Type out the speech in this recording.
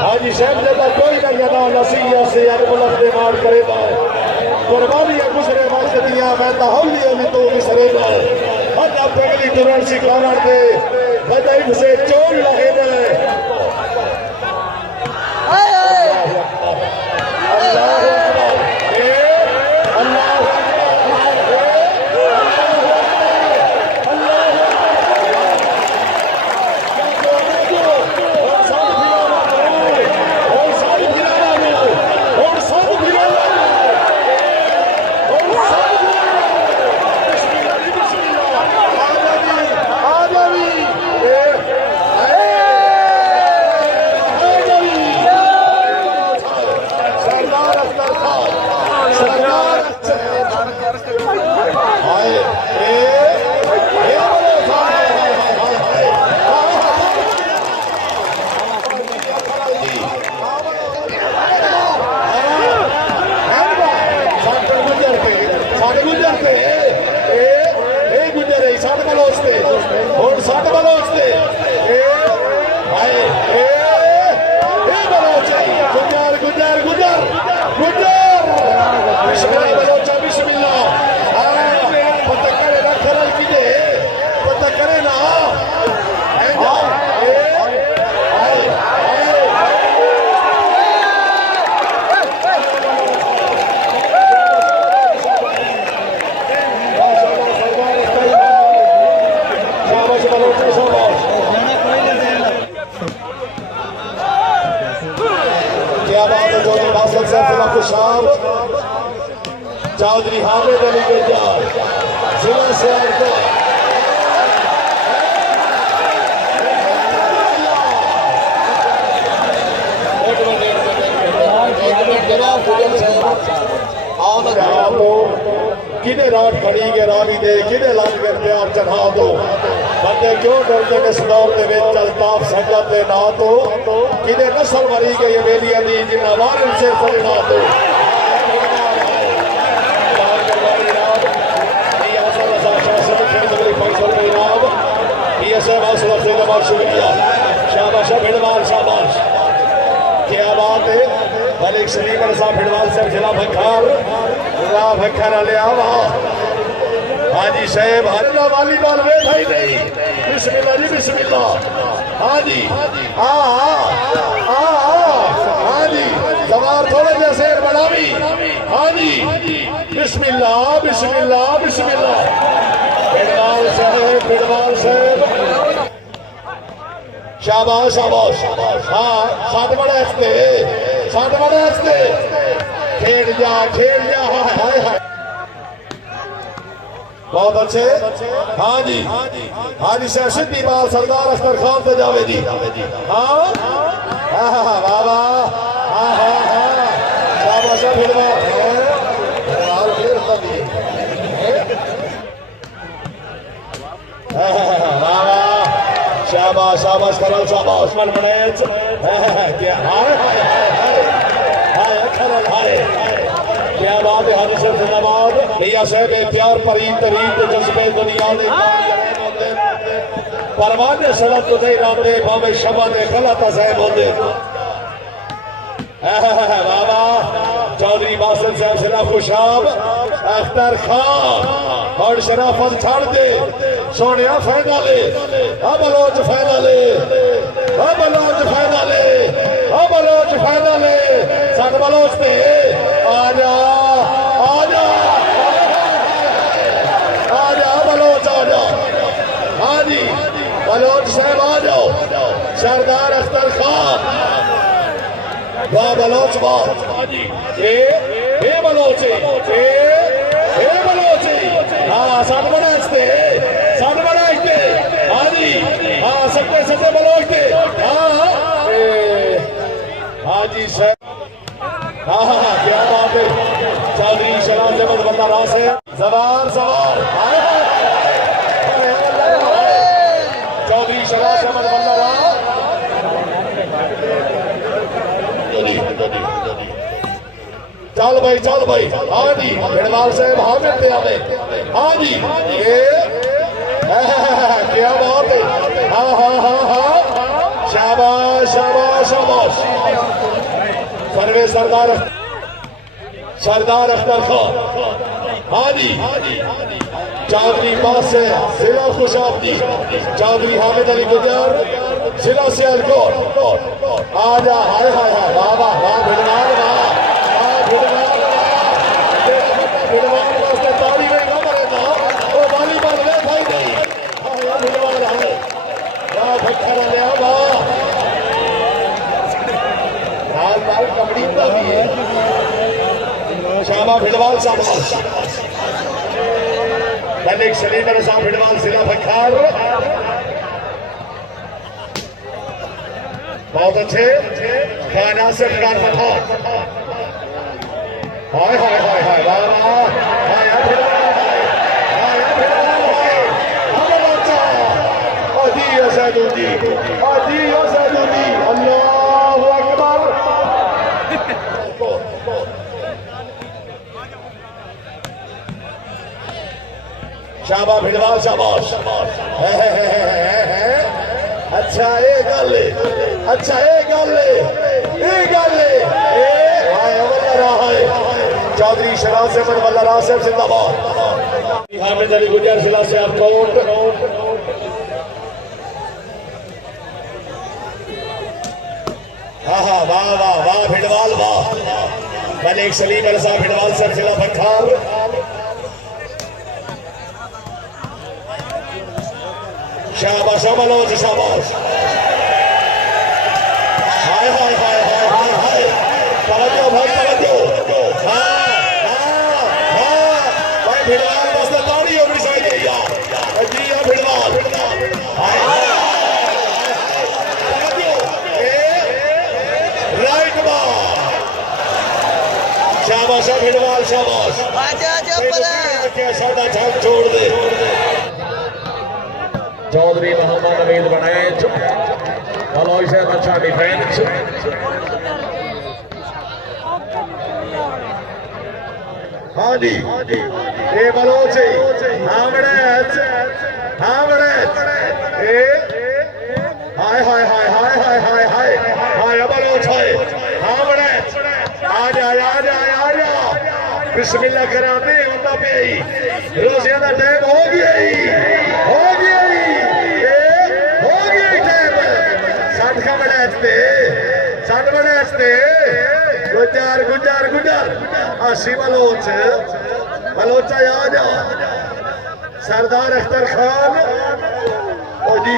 हाजी साहब जब कोई ना यदा नसीया से अनबुलंद मार करेगा कुर्बानी गुजरे वक्त दिया मैं तहलिया में तो बिसरेगा हर अब पगली तुरंत सिखाना दे बदन से चोर लगे ना चौधरी हामिद अली गुलजार जिला सियालकोट किने रात खड़ी के रावी दे किने लग कर प्यार चढ़ा दो बंदे क्यों डरते ने इस दौर के विच अल्ताफ संगत दे ना तो किने नस्ल मरी गई वेलियां दी जिन्ना वारन से फरना दो शाबाश भिड़वाल शाबाश क्या बात है मलिक सलीम साहब भिड़वाल साहब जिला भखर लिया हाजी साहब हल्ला वॉलीबॉल वे भाई नहीं बिस्मिल्लाह जी बिस्मिल्लाह हाजी हाजी सवार थोड़े जैसे बनावी हाजी बिस्मिल्लाह बिस्मिल्लाह बिस्मिल्लाह भिड़वाल साहब शाबाश शाबाश हाँ साथ बड़ा हंसते खेल जा हाय हाय बहुत अच्छे हाँ जी हाजी साहब सिद्धि बाल सरदार अख्तर खान पे जावे जी हाँ वाह वाह हाँ हाँ हाँ शाबाश भिड़वाल शाबाश शाबाश करो शाबाश मन बड़े क्या हाय हाय हाय हाय खरल हाय क्या बात है हर से जिंदाबाद भैया साहब प्यार परीन तरीन तो जज्बे दुनिया ने परवाने सड़क तो नहीं राते भावे शबा ने गलत साहब होते बाबा चौधरी बासिल साहब सिला खुशाब अख्तर खान और शराफत छाड़ दे सोने फायदा ले बलोच फायदा ले बलोच फायदा ले बलोच फायदा ले सत बलोच पे आजा आजा आजा बलोच आजा हाँ जी बलोच साहब आ जाओ सरदार अख्तर खान वाह बलोच वाह बलोच हाँ साथ बड़ा हंसते हाँ जी हाँ सत्ते बलोचते हाँ जी सर हाँ क्या बात है चौधरी शराब जबत बंदा रास है सवार चौधरी शराब जबत बंदा रास चल भाई हाँ जी भिड़वाल साहब हाँ मिलते आवे हाँ जी क्या बात है हाँ शाबाश शाबाश शाबाश सर्वे सरदार अख्तर खान हाँ जी चौधरी बासे जिला खुशाबदी चौधरी हामिद अली गुजर जिला सियालकोट आजा हाय हाय हाय वाह वाह वाह भिड़वाल वाह भिड़वाल वास्ते ताली में ना मरे ना वो वॉलीबॉल ले भाई नहीं हाँ यार भिड़वाल है वाह भट्टा ले वाह लाल लाल कबड्डी का भी है शामा भिड़वाल साहब मलिक सलीम रजा भिड़वाल जिला बखार बहुत अच्छे खाना से खान हाय हाय हाय हाय वाह वाह हाय हाय भिड़वाल हाय भिड़वाल हाय अमर अच्छा आदि असदुद्दी अल्लाहू अकबर शाबा भिड़वाल शाबाश अच्छा ये गल अच्छा ये गल चौधरी शराज अहमद वल्ला रासिफ जिंदाबाद हामिद अली गुजर जिला सियालकोट हाँ हाँ वाह वाह वाह भिड़वाल वाह मलिक सलीम रजा भिड़वाल सर जिला बखार शाबाश अमलोज शाबाश हाय हाय हाय हाय हाय हाय तवज्जो भाई तवज्जो हाँ हाँ हाँ भाई भिड़वाल बस ताड़ी हो गई सही है यार जी यार भिड़वाल हाय तवज्जो राइट बार शाबाश भिड़वाल शाबाश आजा आजा पर क्या सादा छाप छोड़ दे चौधरी मोहम्मद नवीद बनैज अलॉय से अच्छा डिफेंस हाँ जी ये बलोच हाँ बड़ैच हाय हाय हाय हाय हाय हाय हाय हाय बलोच है हाँ बड़ैच आजा आजा आजा बिस्मिल्लाह कराते होता पे रोज़िया का टाइम हो गया गुजर गुजर गुजर आशी बलोचा याद सरदार अख्तर खान ओ जी